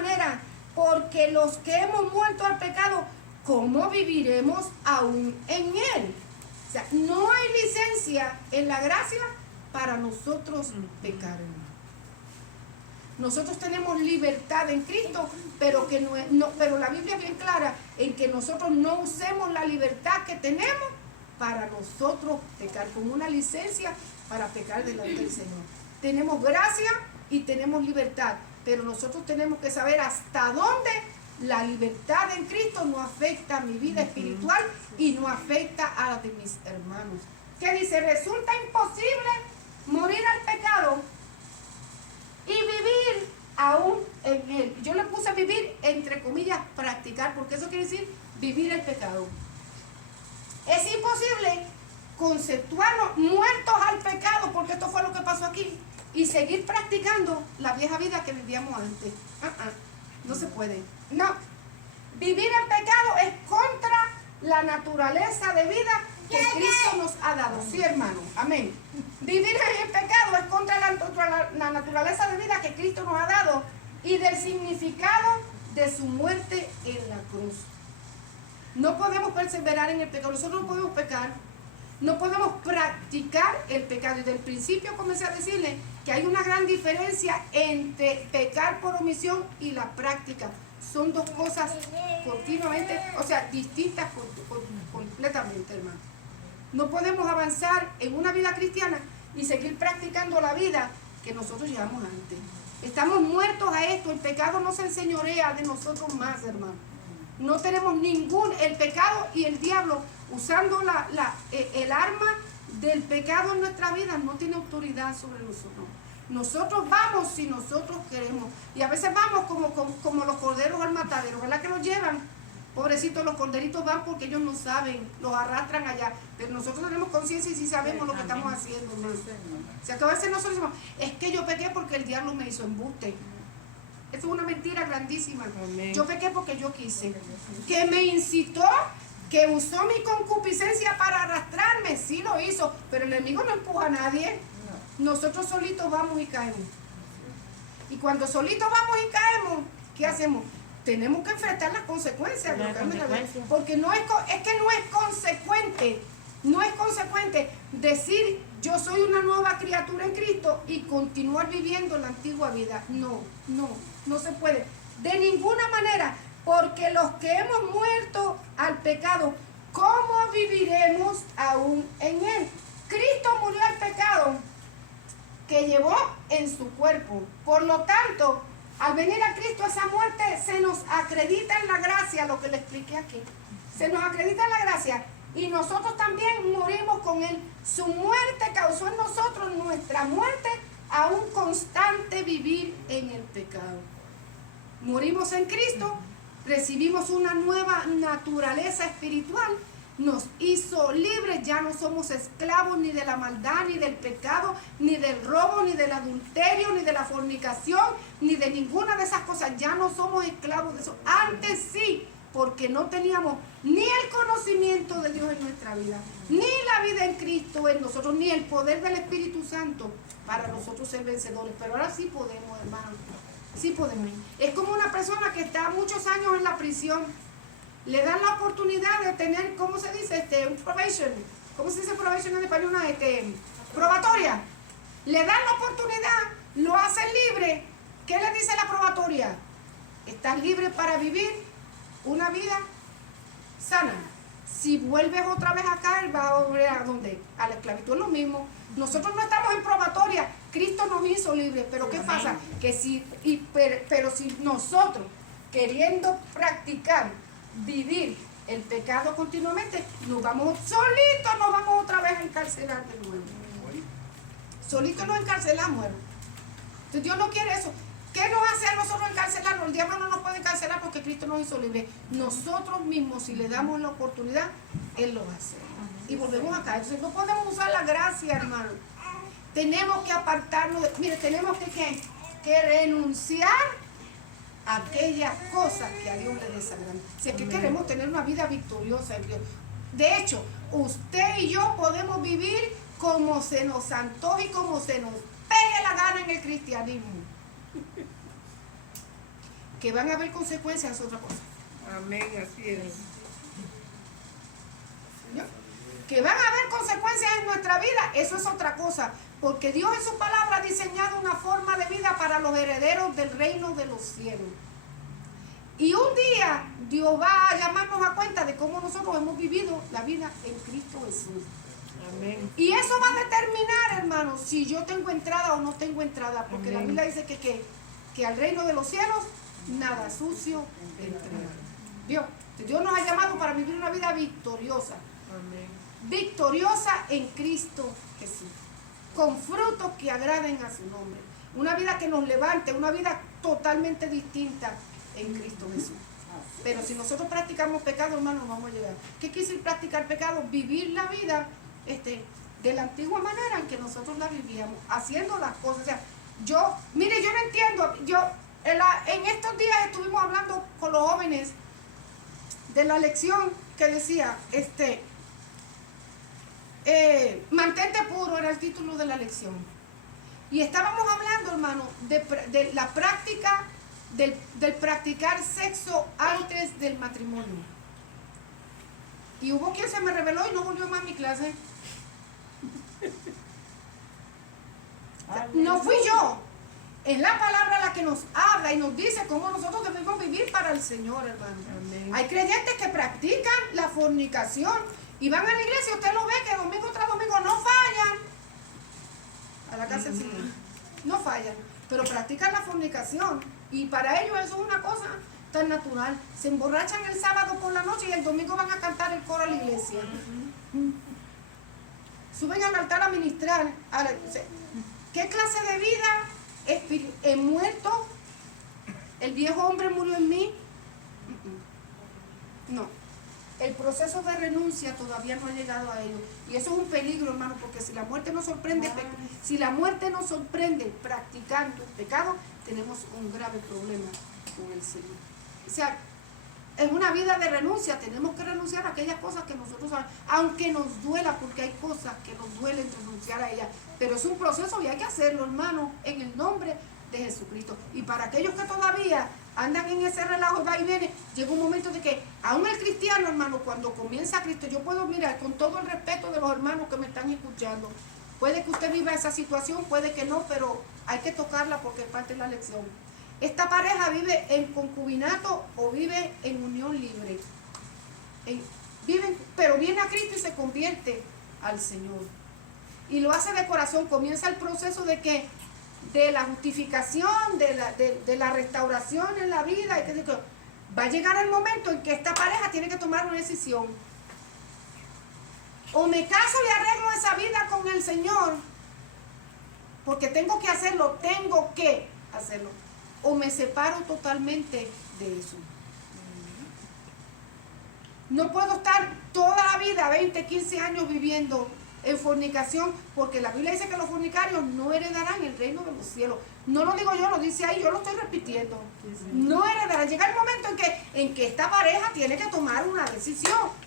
manera, porque los que hemos muerto al pecado, ¿cómo viviremos aún en él? O sea, no hay licencia en la gracia para nosotros pecar, hermano. Nosotros tenemos libertad en Cristo, pero pero la Biblia es bien clara en que nosotros no usemos la libertad que tenemos para nosotros pecar, como una licencia para pecar delante del Señor. Tenemos gracia y tenemos libertad, pero nosotros tenemos que saber hasta dónde la libertad en Cristo no afecta a mi vida espiritual y no afecta a la de mis hermanos. Que dice, resulta imposible morir al pecado y vivir aún en él. Yo le puse vivir, entre comillas, practicar, porque eso quiere decir vivir el pecado. Es imposible conceptuarnos muertos al pecado, porque esto fue lo que pasó aquí, y seguir practicando la vieja vida que vivíamos antes. No se puede. No. Vivir el pecado es contra la naturaleza de vida que Cristo nos ha dado. Sí, hermano. Amén. Vivir en el pecado es contra la naturaleza de vida que Cristo nos ha dado y del significado de su muerte en la cruz. No podemos perseverar en el pecado. Nosotros no podemos pecar. No podemos practicar el pecado. Y del principio comencé a decirle que hay una gran diferencia entre pecar por omisión y la práctica. Son dos cosas continuamente, o sea, distintas completamente, hermano. No podemos avanzar en una vida cristiana y seguir practicando la vida que nosotros llevamos antes. Estamos muertos a esto. El pecado no se enseñorea de nosotros más, hermano. No tenemos el pecado y el diablo usando el arma del pecado en nuestra vida no tiene autoridad sobre nosotros. Nosotros vamos si nosotros queremos. Y a veces vamos como los corderos al matadero, ¿verdad que los llevan? Pobrecitos, los corderitos van porque ellos no saben, los arrastran allá. Pero nosotros tenemos conciencia y sí sabemos lo que estamos haciendo, hermano. O sea, que a veces nosotros decimos, es que yo pequé porque el diablo me hizo embuste. Eso es una mentira grandísima. Amén. Yo pequé porque yo quise. Que me incitó, que usó mi concupiscencia para arrastrarme. Sí lo hizo, pero el enemigo no empuja a nadie. Nosotros solitos vamos y caemos. Y cuando solitos vamos y caemos, ¿qué hacemos? Tenemos que enfrentar las consecuencias. Porque no es consecuente. No es consecuente decir yo soy una nueva criatura en Cristo y continuar viviendo la antigua vida. No se puede. De ninguna manera. Porque los que hemos muerto al pecado, ¿cómo viviremos aún en él? Cristo murió al pecado que llevó en su cuerpo. Por lo tanto, al venir a Cristo, esa muerte se nos acredita en la gracia, lo que le expliqué aquí. Se nos acredita en la gracia y nosotros también morimos con él. Su muerte causó en nosotros nuestra muerte a un constante vivir en el pecado. Morimos en Cristo, recibimos una nueva naturaleza espiritual, nos hizo libres, ya no somos esclavos ni de la maldad, ni del pecado, ni del robo, ni del adulterio, ni de la fornicación, ni de ninguna de esas cosas. Ya no somos esclavos de eso. Antes sí, porque no teníamos ni el conocimiento de Dios en nuestra vida, ni la vida en Cristo en nosotros, ni el poder del Espíritu Santo para nosotros ser vencedores. Pero ahora sí podemos, hermano. Sí podemos. Es como una persona que está muchos años en la prisión. Le dan la oportunidad de tener, ¿cómo se dice? Un probation. ¿Cómo se dice probation en español? Probatoria. Le dan la oportunidad, lo hacen libre. ¿Qué le dice la probatoria? Estás libre para vivir una vida sana. Si vuelves otra vez acá, él va a volver a ¿dónde? A la esclavitud. Es lo mismo. Nosotros no estamos en probatoria. Cristo nos hizo libres. Pero ¿qué pasa? Que pero si nosotros, queriendo practicar, vivir el pecado continuamente, nos vamos otra vez a encarcelar de nuevo. Solitos nos encarcelamos, hermano. Entonces Dios no quiere eso. ¿Qué nos hace a nosotros encarcelarnos? El diablo no nos puede encarcelar porque Cristo nos hizo libres. Nosotros mismos, si le damos la oportunidad, Él lo va a hacer. Y volvemos acá. Entonces no podemos usar la gracia, hermano. Tenemos que apartarnos. Mire, tenemos que renunciar a aquellas cosas que a Dios le desagradan. Si es que queremos tener una vida victoriosa en Dios. De hecho, usted y yo podemos vivir como se nos antoje y como se nos pegue la gana en el cristianismo. Que van a haber consecuencias es otra cosa. Amén, así es. ¿No? Que van a haber consecuencias en nuestra vida, eso es otra cosa. Porque Dios en su palabra ha diseñado una forma de vida para los herederos del reino de los cielos. Y un día Dios va a llamarnos a cuenta de cómo nosotros hemos vivido la vida en Cristo Jesús. Amén. Y eso va a determinar, hermanos, si yo tengo entrada o no tengo entrada. Porque la Biblia dice que al reino de los cielos nada sucio entra. Dios nos ha llamado para vivir una vida victoriosa. Amén. Victoriosa en Cristo Jesús. Con frutos que agraden a su nombre. Una vida que nos levante, una vida totalmente distinta en Cristo Jesús. Pero si nosotros practicamos pecado, hermanos, vamos a llegar. ¿Qué quiere decir practicar pecado? Vivir la vida de la antigua manera en que nosotros la vivíamos, haciendo las cosas. O sea, mire, yo no entiendo. En estos días estuvimos hablando con los jóvenes de la lección que decía, mantente puro, era el título de la lección. Y estábamos hablando, hermano, de la práctica del practicar sexo antes del matrimonio. Y hubo quien se me reveló y no volvió más a mi clase. No fui yo. Es la palabra la que nos habla y nos dice cómo nosotros debemos vivir para el Señor, hermano. Amén. Hay creyentes que practican la fornicación y van a la iglesia, usted lo ve que domingo tras domingo no fallan a la casa del Señor. No fallan, pero practican la fornicación y para ellos eso es una cosa tan natural. Se emborrachan el sábado por la noche y el domingo van a cantar el coro a la iglesia. Suben al altar a ministrar. ¿Qué clase de vida? He muerto. El viejo hombre murió en mí. No. El proceso de renuncia todavía no ha llegado a ello. Y eso es un peligro, hermano, porque si la muerte nos sorprende, practicando pecado, tenemos un grave problema con el Señor. O sea, en una vida de renuncia tenemos que renunciar a aquellas cosas que nosotros sabemos, aunque nos duela, porque hay cosas que nos duelen renunciar a ellas, pero es un proceso y hay que hacerlo, hermano, en el nombre de Jesucristo. Y para aquellos que todavía andan en ese relajo, va y viene, llega un momento de que aún el cristiano, hermano, cuando comienza Cristo, yo puedo mirar con todo el respeto de los hermanos que me están escuchando, puede que usted viva esa situación, puede que no, pero hay que tocarla porque es parte de la lección. Esta pareja vive en concubinato o vive en unión libre. Pero viene a Cristo y se convierte al Señor. Y lo hace de corazón. Comienza el proceso de la justificación, de la restauración en la vida. Va a llegar el momento en que esta pareja tiene que tomar una decisión. O me caso y arreglo esa vida con el Señor, porque tengo que hacerlo. O me separo totalmente de eso. No puedo estar toda la vida, 20, 15 años viviendo en fornicación, porque la Biblia dice que los fornicarios no heredarán el reino de los cielos. No lo digo yo, lo dice ahí, yo lo estoy repitiendo. No heredarán. Llega el momento en que esta pareja tiene que tomar una decisión.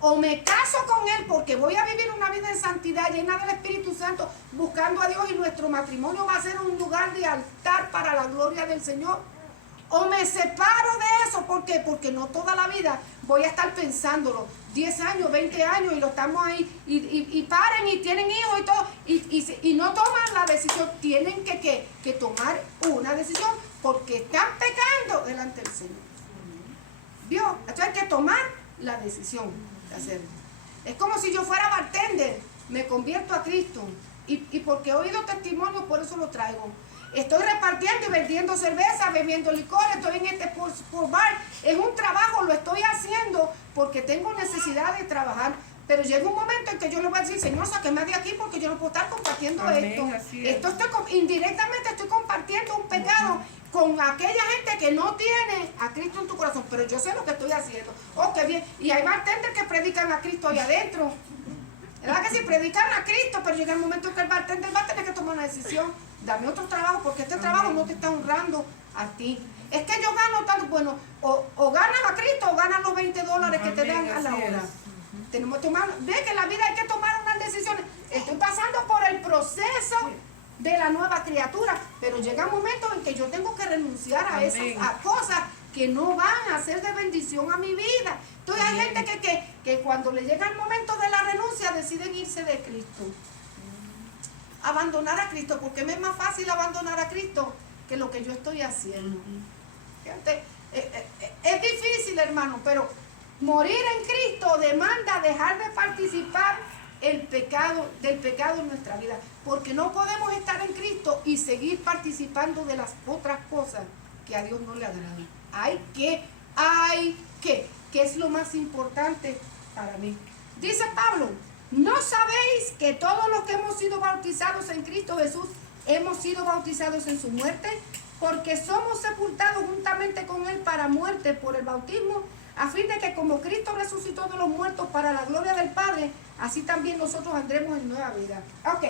O me caso con él porque voy a vivir una vida en santidad, llena del Espíritu Santo, buscando a Dios, y nuestro matrimonio va a ser un lugar de altar para la gloria del Señor. O me separo de eso, ¿por qué? Porque no toda la vida voy a estar pensándolo. 10 años, 20 años y lo estamos ahí, y paren y tienen hijos y todo, y no toman la decisión. Tienen que tomar una decisión porque están pecando delante del Señor. ¿Vio? Entonces hay que tomar la decisión de hacerlo. Es como si yo fuera bartender, me convierto a Cristo, y porque he oído testimonios, por eso lo traigo. Estoy repartiendo y vendiendo cerveza, bebiendo licor, estoy en por bar. Es un trabajo, lo estoy haciendo porque tengo necesidad de trabajar. Pero llega un momento en que yo le voy a decir, Señor, sáqueme de aquí porque yo no puedo estar compartiendo esto. Indirectamente estoy compartiendo un pecado con aquella gente que no tiene a Cristo en tu corazón. Pero yo sé lo que estoy haciendo. Oh, qué bien. Y hay bartenders que predican a Cristo ahí adentro. ¿Verdad que sí? Predican a Cristo, pero llega el momento en que el bartender va a tener que tomar una decisión. Dame otro trabajo porque este trabajo no te está honrando a ti. Es que yo gano tanto. Bueno, o ganas a Cristo o ganas los $20 que te dan a la hora. Tenemos que tomar, ve que en la vida hay que tomar unas decisiones. Estoy pasando por el proceso de la nueva criatura, pero llega un momento en que yo tengo que renunciar a esas cosas que no van a ser de bendición a mi vida. Entonces hay gente que cuando le llega el momento de la renuncia deciden irse de Cristo, abandonar a Cristo, porque me es más fácil abandonar a Cristo que lo que yo estoy haciendo. Fíjate, es difícil, hermano, pero morir en Cristo demanda dejar de participar del pecado en nuestra vida, porque no podemos estar en Cristo y seguir participando de las otras cosas que a Dios no le agradan. Que es lo más importante para mí. Dice Pablo, ¿no sabéis que todos los que hemos sido bautizados en Cristo Jesús hemos sido bautizados en su muerte? Porque somos sepultados juntamente con él para muerte por el bautismo, a fin de que como Cristo resucitó de los muertos para la gloria del Padre, así también nosotros andremos en nueva vida. Ok,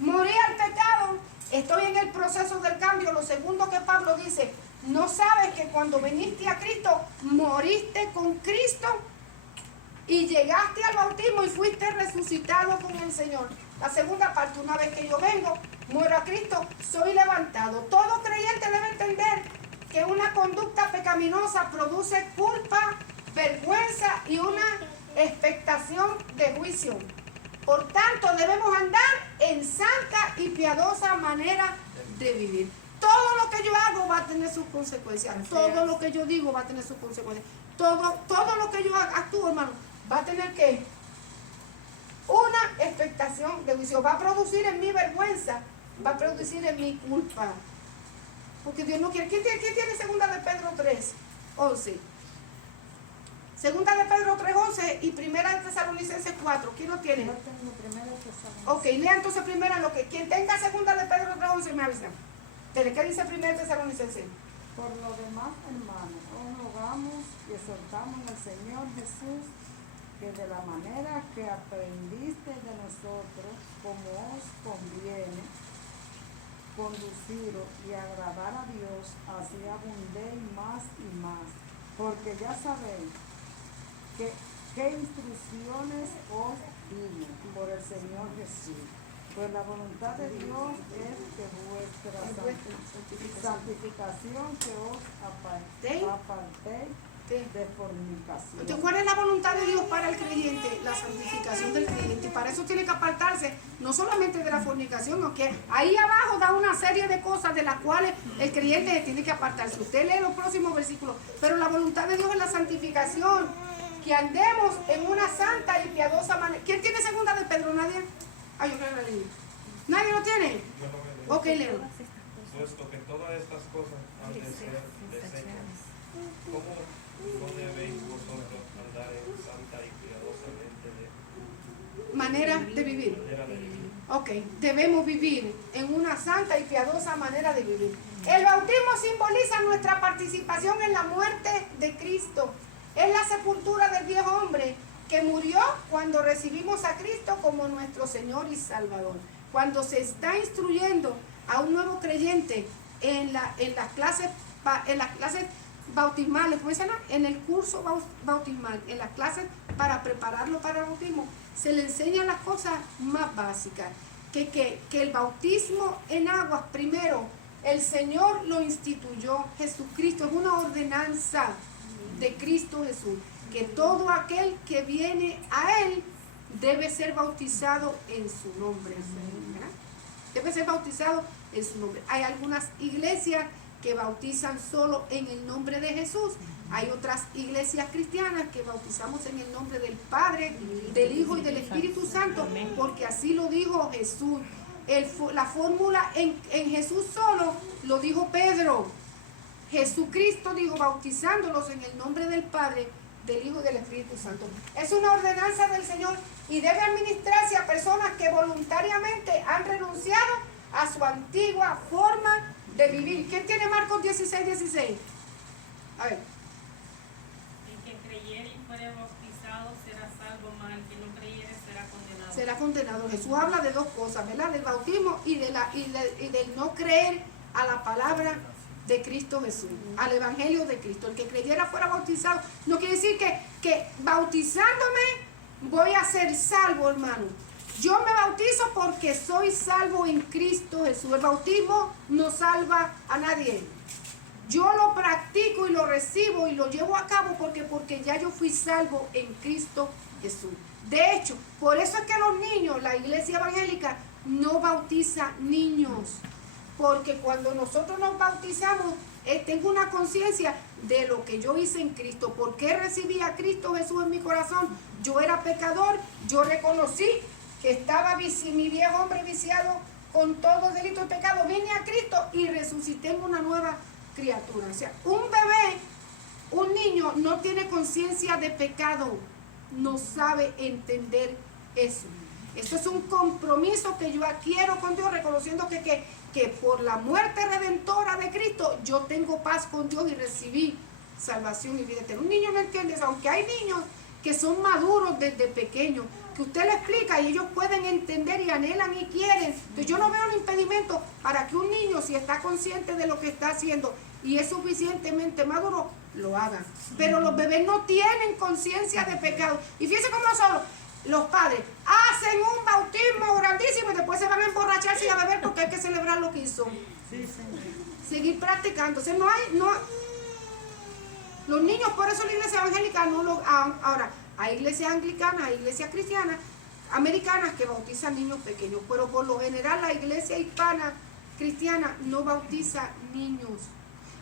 morí al pecado, estoy en el proceso del cambio. Lo segundo que Pablo dice, ¿no sabes que cuando viniste a Cristo, moriste con Cristo y llegaste al bautismo y fuiste resucitado con el Señor? La segunda parte, una vez que yo vengo, muero a Cristo, soy levantado. Todo creyente debe entender que una conducta pecaminosa produce culpa, vergüenza y una expectación de juicio. Por tanto, debemos andar en santa y piadosa manera de vivir. Todo lo que yo hago va a tener sus consecuencias. Todo lo que yo digo va a tener sus consecuencias. Todo lo que yo actúo, hermano, va a tener que una expectación de juicio. Va a producir en mi vergüenza, va a producir en mi culpa. Porque Dios no quiere. ¿Quién tiene segunda de Pedro 3:11? Segunda de Pedro 3:11 y primera de Tesalonicenses 4. ¿Quién lo tiene? Yo tengo primera de Tesalonicenses. Ok, lea entonces primera lo que. Quien tenga segunda de Pedro 3:11 me avisa. ¿Pero qué dice primera de Tesalonicenses? Por lo demás, hermanos, os rogamos y exhortamos al Señor Jesús que de la manera que aprendiste de nosotros, como os conviene, conduciros y agradar a Dios, así abundéis más y más, porque ya sabéis qué instrucciones os dimos por el Señor Jesús. Pues la voluntad de Dios es que vuestra santificación que os apartéis de fornicación. Entonces, ¿cuál es la voluntad de Dios para el creyente? La santificación del creyente. Y para eso tiene que apartarse no solamente de la fornicación, sino que ahí abajo da una serie de cosas de las cuales el creyente tiene que apartarse. Usted lee los próximos versículos. Pero la voluntad de Dios es la santificación, que andemos en una santa y piadosa manera. ¿Quién tiene segunda de Pedro? ¿Nadie? Ah, yo creo que la leí. ¿Nadie lo tiene? Yo lo Ok, leo. puesto que todas estas cosas han de ser desechas, ¿cómo no debéis vosotros andar en santa y piadosamente Manera de vivir. manera de vivir? Ok, debemos vivir en una santa y piadosa manera de vivir. El bautismo simboliza nuestra participación en la muerte de Cristo. Es la sepultura del viejo hombre que murió cuando recibimos a Cristo como nuestro Señor y Salvador. Cuando se está instruyendo a un nuevo creyente en las clases bautismales, ¿cómo se llama? En el curso bautismal, en las clases para prepararlo para el bautismo, se le enseñan las cosas más básicas. Que el bautismo en aguas, primero, el Señor lo instituyó, Jesucristo, es una ordenanza de Cristo Jesús, que todo aquel que viene a Él debe ser bautizado en su nombre. ¿Verdad? Debe ser bautizado en su nombre. Hay algunas iglesias que bautizan solo en el nombre de Jesús. Hay otras iglesias cristianas que bautizamos en el nombre del Padre, del Hijo y del Espíritu Santo, porque así lo dijo Jesús. La fórmula en Jesús solo lo dijo Pedro. Jesucristo dijo, bautizándolos en el nombre del Padre, del Hijo y del Espíritu Santo. Es una ordenanza del Señor y debe administrarse a personas que voluntariamente han renunciado a su antigua forma de vivir. ¿Quién tiene Marcos 16:16? A ver. El que creyere y fuere bautizado será salvo, mas el que no creyere será condenado. Será condenado. Jesús habla de dos cosas, ¿verdad? Del bautismo y del no creer a la palabra de Cristo Jesús, al Evangelio de Cristo. El que creyera fuera bautizado. No quiere decir que bautizándome voy a ser salvo, hermano. Yo me bautizo porque soy salvo en Cristo Jesús. El bautismo no salva a nadie. Yo lo practico y lo recibo y lo llevo a cabo porque ya yo fui salvo en Cristo Jesús. De hecho, por eso es que los niños, la iglesia evangélica no bautiza niños. Porque cuando nosotros nos bautizamos, tengo una conciencia de lo que yo hice en Cristo. ¿Por qué recibí a Cristo Jesús en mi corazón? Yo era pecador, yo reconocí que estaba mi viejo hombre viciado con todo delito y pecado. Vine a Cristo y resucité en una nueva criatura. O sea, un bebé, un niño no tiene conciencia de pecado, no sabe entender eso. Eso es un compromiso que yo adquiero con Dios, reconociendo que por la muerte redentora de Cristo yo tengo paz con Dios y recibí salvación y vida eterna. Un niño no entiende eso, aunque hay niños que son maduros desde pequeños, que usted le explica y ellos pueden entender y anhelan y quieren. Entonces yo no veo un impedimento para que un niño, si está consciente de lo que está haciendo y es suficientemente maduro, lo haga. Pero los bebés no tienen conciencia de pecado. Y fíjense cómo son los padres. Hacen un bautismo grandísimo y después se van a emborracharse y a beber porque hay que celebrar lo que hizo. Sí, señor. Seguir practicando. O sea, los niños, por eso la iglesia evangélica no lo... Ahora, hay iglesias anglicanas, hay iglesias cristianas, americanas que bautizan niños pequeños, pero por lo general la iglesia hispana cristiana no bautiza niños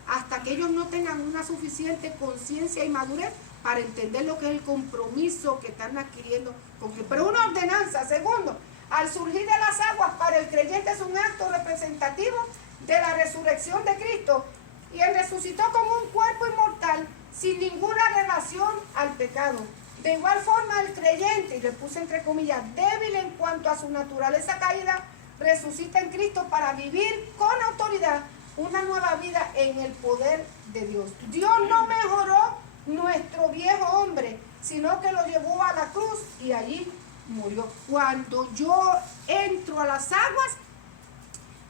hasta que ellos no tengan una suficiente conciencia y madurez para entender lo que es el compromiso que están adquiriendo con Cristo. Pero una ordenanza, segundo, al surgir de las aguas para el creyente es un acto representativo de la resurrección de Cristo, y él resucitó como un cuerpo inmortal sin ninguna relación al pecado. De igual forma el creyente, y le puse entre comillas, débil en cuanto a su naturaleza caída, resucita en Cristo para vivir con autoridad una nueva vida en el poder de Dios. Dios no mejoró nuestro viejo hombre, sino que lo llevó a la cruz y allí murió. Cuando yo entro a las aguas,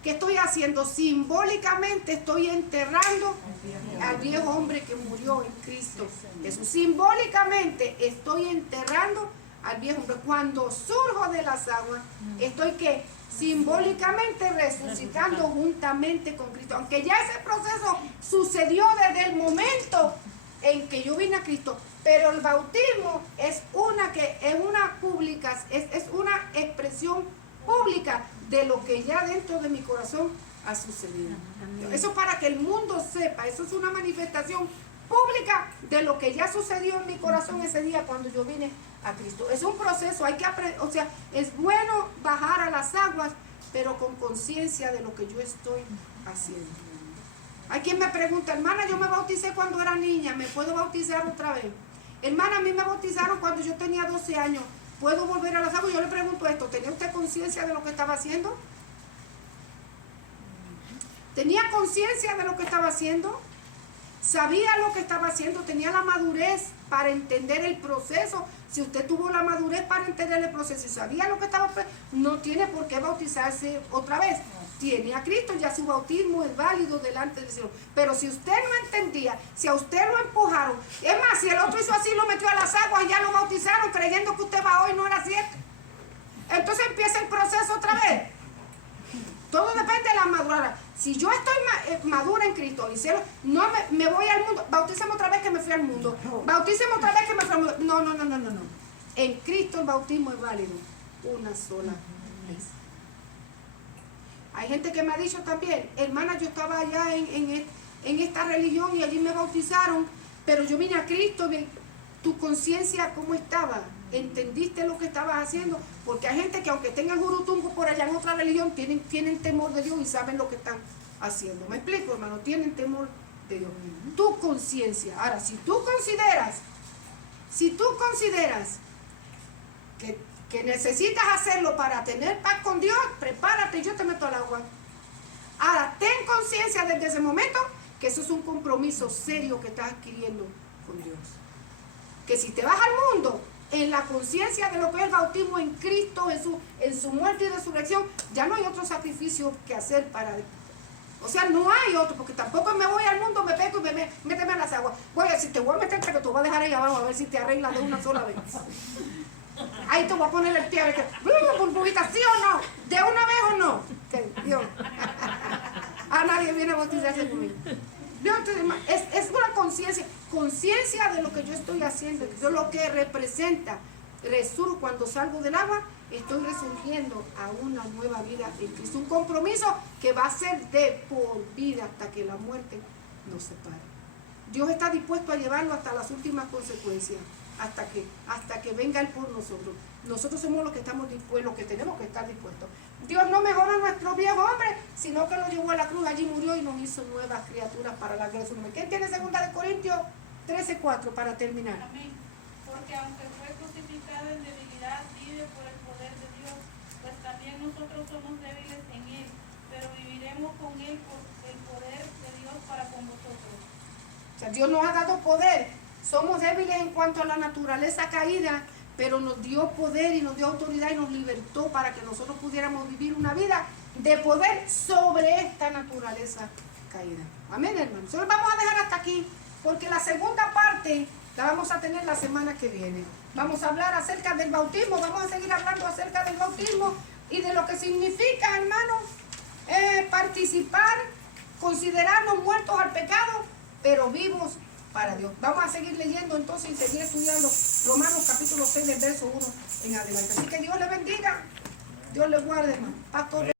¿qué estoy haciendo? Simbólicamente estoy enterrando al viejo hombre que murió en Cristo Jesús. Simbólicamente estoy enterrando al viejo hombre. Cuando surjo de las aguas, estoy que simbólicamente resucitando juntamente con Cristo. Aunque ya ese proceso sucedió desde el momento en que yo vine a Cristo, pero el bautismo es una expresión pública de lo que ya dentro de mi corazón ha sucedido. Eso para que el mundo sepa, eso es una manifestación pública de lo que ya sucedió en mi corazón ese día cuando yo vine a Cristo. Es un proceso, hay que aprender, o sea, es bueno bajar a las aguas, pero con conciencia de lo que yo estoy haciendo. Hay quien me pregunta, hermana, yo me bauticé cuando era niña, ¿me puedo bautizar otra vez? Hermana, a mí me bautizaron cuando yo tenía 12 años, ¿puedo volver a las aguas? Yo le pregunto esto, ¿tenía usted conciencia de lo que estaba haciendo? ¿Tenía conciencia de lo que estaba haciendo? ¿Sabía lo que estaba haciendo? ¿Tenía la madurez para entender el proceso? Si usted tuvo la madurez para entender el proceso y sabía lo que estaba haciendo, no tiene por qué bautizarse otra vez. Tiene a Cristo, ya su bautismo es válido delante del Señor. Pero si usted no entendía, si a usted lo empujaron, es más, si el otro hizo así, lo metió a las aguas y ya lo bautizaron creyendo que usted va hoy, no era cierto. Entonces empieza el proceso otra vez. Todo depende de la madurez. Si yo estoy madura en Cristo y no me voy al mundo, bautíceme otra vez que me fui al mundo. Bautíceme otra vez que me fui al mundo. No. En Cristo el bautismo es válido una sola vez. Hay gente que me ha dicho también, hermana, yo estaba allá en esta religión y allí me bautizaron, pero yo vine a Cristo. ¿Tu conciencia cómo estaba? ¿Entendiste lo que estabas haciendo? Porque hay gente que aunque tengan jurutungo por allá en otra religión, tienen temor de Dios y saben lo que están haciendo. ¿Me explico, hermano? Tienen temor de Dios. Tu conciencia. Ahora, si tú consideras que necesitas hacerlo para tener paz con Dios, prepárate y yo te meto al agua. Ahora, ten conciencia desde ese momento que eso es un compromiso serio que estás adquiriendo con Dios. Que si te vas al mundo, en la conciencia de lo que es el bautismo en Cristo Jesús, en su muerte y resurrección, ya no hay otro sacrificio que hacer para... O sea, no hay otro, porque tampoco me voy al mundo, me pego y méteme a las aguas. Voy a decir, te voy a meter, pero te voy a dejar ahí abajo a ver si te arreglas de una sola vez. Ahí te voy a poner el pie a ver que, burbujita, ¿sí o no? ¿De una vez o no? Que Dios. A nadie viene a bautizarse conmigo. Dios, es una conciencia de lo que yo estoy haciendo, de lo que representa. Cuando salgo del agua, estoy resurgiendo a una nueva vida en Cristo. Un compromiso que va a ser de por vida hasta que la muerte nos separe. Dios está dispuesto a llevarlo hasta las últimas consecuencias, hasta que venga Él por nosotros. Nosotros somos los que estamos dispuestos, los que tenemos que estar dispuestos. Dios no mejoró a nuestro viejo hombre, sino que lo llevó a la cruz, allí murió y nos hizo nuevas criaturas para la gloria de su nombre. ¿Quién tiene 2 Corintios 13:4 para terminar? Amén. Porque aunque fue crucificado en debilidad, vive por el poder de Dios, pues también nosotros somos débiles en Él, pero viviremos con Él por el poder de Dios para con vosotros. O sea, Dios nos ha dado poder. Somos débiles en cuanto a la naturaleza caída, pero nos dio poder y nos dio autoridad y nos libertó para que nosotros pudiéramos vivir una vida de poder sobre esta naturaleza caída. Amén, hermanos. Entonces vamos a dejar hasta aquí, porque la segunda parte la vamos a tener la semana que viene. Vamos a hablar acerca del bautismo, vamos a seguir hablando acerca del bautismo y de lo que significa, hermanos, participar, considerarnos muertos al pecado, pero vivos para Dios. Vamos a seguir leyendo entonces y seguir estudiando Romanos capítulo 6 del verso 1 en adelante. Así que Dios le bendiga, Dios le guarde, hermano. Pastor.